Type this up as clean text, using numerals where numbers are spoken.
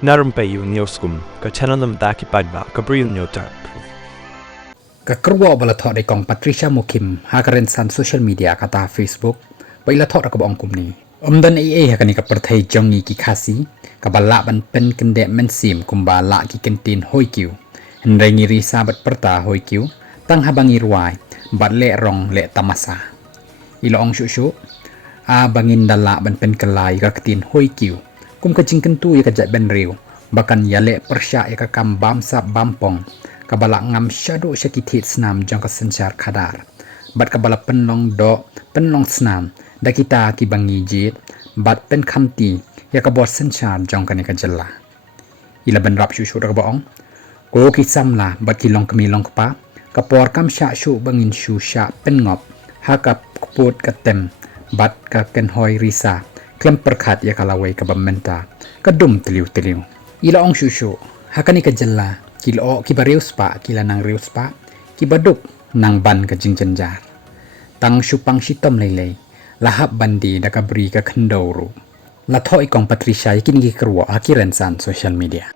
Narum payu nioskum, ka chananam daki padba, ka brill nyotar. Kekerwa bala thok de kong Patricia Mukim hakaren san social media kata Facebook baila thok ra ka bong kum ni omdan hakani ka perthai jongi ki khasi ka bala ban pen kende men sim kumba la ki kentin hoi kiu henrengi ri sabat perta hoi kiu tang habangi ruai bat le rong le tamasa ilo ong shu a bangin dala ban pen kelai ka ketin hoi kiu kum ka jingken tu ya ka jat ben riu bahkan ya le persya ya ka kam bam sap bampong kabala ngam shadow syakithit snam jang kasencar khadar bat kabala penlong do penlong snam da kita ki bangi jit bat pen khamti ya ka bot senchar jang kani ka jalla ila ban rap shu da bong ko ki samla bat ki long kami long pa ka por kam sha shu bangin shu sha pen ngop ha ka put ka tem bat ka ken hoi risa klem perkhat ya kala wei ka bamenta ka dum teliu ila ong shu hakani ka jalla kilo ki barius pa kila nang rius pa ki baduk nang ban ka jingjenjar tang supang sitom lele lahap bandi da ka bri ka khendoru la thoi kong Patricia kini ki kerwa akiran san social media